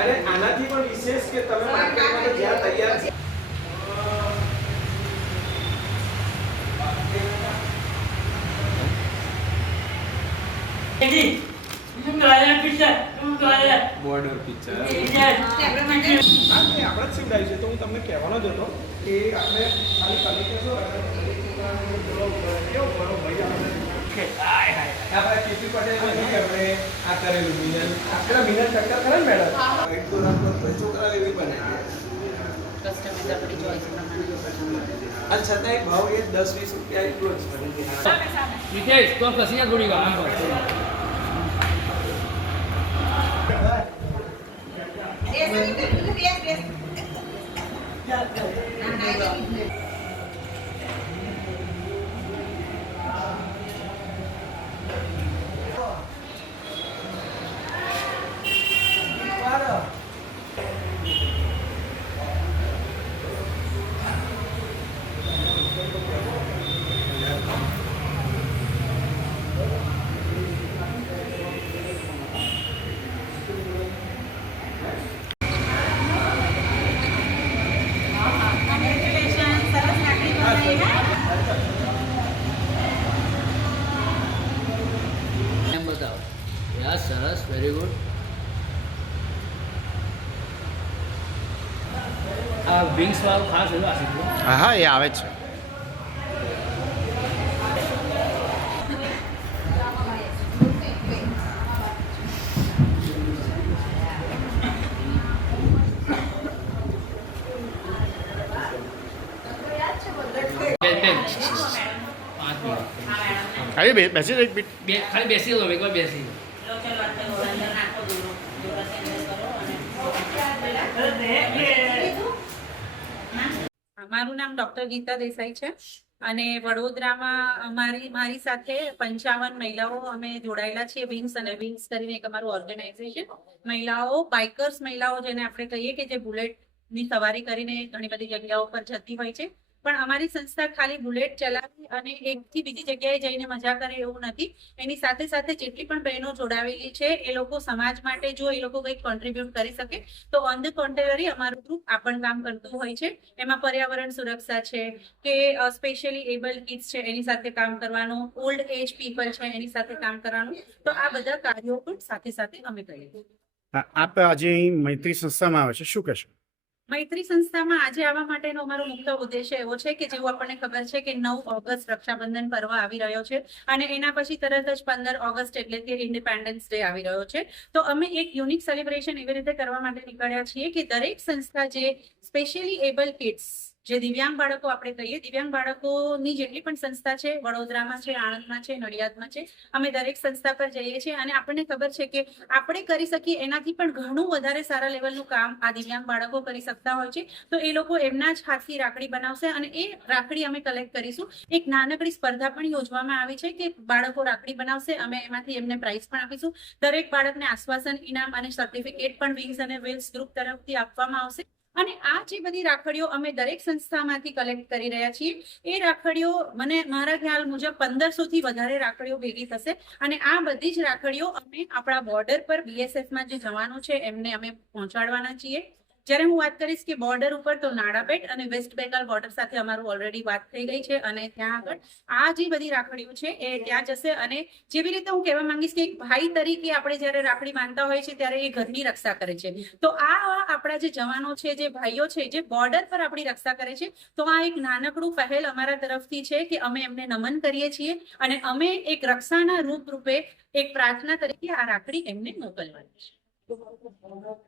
અને આનાથી પણ વિશેષ કે તમે માર્કેટમાં જ્યાં તૈયાર છે બોર્ડર પિક્ચર આપણે જ સીવડાવ્યું છે. તો હું તમને કહેવાનો જ હતો કે આપણે ખાલી ક્વોલિટી શું આપણે કેપી પટેલ આપણે આ કરેલું મિલન આપણા મિલન ટક્કર કરે ને મેડમ એક તો રાત પર છોકરા એવી બને કસ્ટમાઇઝ આપણી ચોઈસ પ્રમાણે અને છતાંય ભાવ એ 10-20 રૂપિયા એટલો જ બને. વિકેશ તો કસીયા થોડી વાત બતાવો. યા સરસ, વેરી ગુડ. આ વિંગ્સ વાળું ખાસ એનું આ સીધું. હા એ આવે છે. બેસી એક બીટ ખાલી બેસી લો, એકવાર બેસી મારું નામ ડોક્ટર ગીતા દેસાઈ છે અને વડોદરામાં મારી સાથે 55 મહિલાઓ અમે જોડાયેલા છીએ. વિંગ્સ અને વિંગ્સ કરીને એક અમારું ઓર્ગેનાઇઝેશન. મહિલાઓ બાઇકર્સ મહિલાઓ જેને આપણે કહીએ કે જે બુલેટની સવારી કરીને ઘણી બધી જગ્યાઓ પર જતી હોય છે. પણ અમારી સંસ્થા ખાલી બુલેટ ચલાવી અને એકથી બીજી જગ્યાએ જઈને મજા કરે એવું નથી. એની સાથે સાથે જેટલી પણ બહેનો જોડાવેલી છે એ લોકો સમાજ માટે જો એ લોકો કંઈક કોન્ટ્રીબ્યુટ કરી શકે તો ઓન ધ કોન્ટ્રેરી અમારું ગ્રુપ આ પણ કામ કરતું હોય છે. એમાં પર્યાવરણ સુરક્ષા છે કે સ્પેશિયલી એબલ કિડ્સ છે એની સાથે કામ કરવાનું, ઓલ્ડ એજ પીપલ છે એની સાથે કામ કરવાનું. તો આ બધા કાર્યો પણ સાથે સાથે અમે કરીએ. આપ આજે મૈત્રી સંસ્થામાં આવે છે, શું કહેશો? મૈત્રી સંસ્થામાં આજે આવવા માટેનો અમારો મુખ્ય ઉદ્દેશ્ય એવો છે કે જેવું આપણને ખબર છે કે 9 ઓગસ્ટ રક્ષાબંધન પર્વ આવી રહ્યો છે અને એના પછી તરત જ 15 ઓગસ્ટ એટલે કે ઇન્ડિપેન્ડન્સ ડે આવી રહ્યો છે. તો અમે એક યુનિક સેલિબ્રેશન એવી રીતે કરવા માટે નીકળ્યા છીએ કે દરેક સંસ્થા જે સ્પેશિયલી એબલ કિડ્સ જે દિવ્યાંગ બાળકો આપણે કહીએ, દિવ્યાંગ બાળકોની જેટલી પણ સંસ્થા છે વડોદરામાં છે, આણંદમાં છે, નડિયાદમાં છે, અમે દરેક સંસ્થા પર જઈએ છીએ અને આપણને ખબર છે કે આપણે કરી શકીએ એનાથી પણ ઘણું વધારે સારા લેવલનું કામ આ દિવ્યાંગ બાળકો કરી શકતા હોય છે. તો એ લોકો એમના જ હાથથી રાખડી બનાવશે અને એ રાખડી અમે કલેક્ટ કરીશું. એક નાનકડી સ્પર્ધા પણ યોજવામાં આવી છે કે બાળકો રાખડી બનાવશે, અમે એમાંથી એમને પ્રાઇઝ પણ આપીશું. દરેક બાળકને આશ્વાસન, ઇનામ અને સર્ટિફિકેટ પણ વિંગ્સ અને વિલ્સ ગ્રુપ તરફથી આપવામાં આવશે. અને આ જે બધી રાખડીઓ અમે દરેક સંસ્થામાંથી કલેક્ટ કરી રહ્યા છીએ એ રાખડીઓ મને મારા ખ્યાલ મુજબ 1500 થી વધારે રાખડીઓ ભેગી થશે અને આ બધી જ રાખડીઓ અમે આપણા બોર્ડર પર BSFમાં જે જવાનો છે એમને અમે પહોંચાડવાના છીએ. જ્યારે હું વાત કરીશ કે બોર્ડર ઉપર તો નાડાબેટ અને વેસ્ટ બેંગાલ બોર્ડર સાથે અમારું ઓલરેડી વાત થઈ ગઈ છે અને ત્યાં આગળ આ જે બધી રાખડીઓ છે એ ત્યાં જશે. અને જેવી રીતે હું કહેવા માંગીશ કે એક ભાઈ તરીકે આપણે જ્યારે રાખડી બાંધતા હોય છે ત્યારે એ ઘરની રક્ષા કરે છે. તો આ આપણા જે જવાનો છે, જે ભાઈઓ છે, જે બોર્ડર પર આપણી રક્ષા કરે છે, તો આ એક નાનકડું પહેલ અમારા તરફથી છે કે અમે એમને નમન કરીએ છીએ અને અમે એક રક્ષાના રૂપે એક પ્રાર્થના તરીકે આ રાખડી એમને મોકલવાની છે.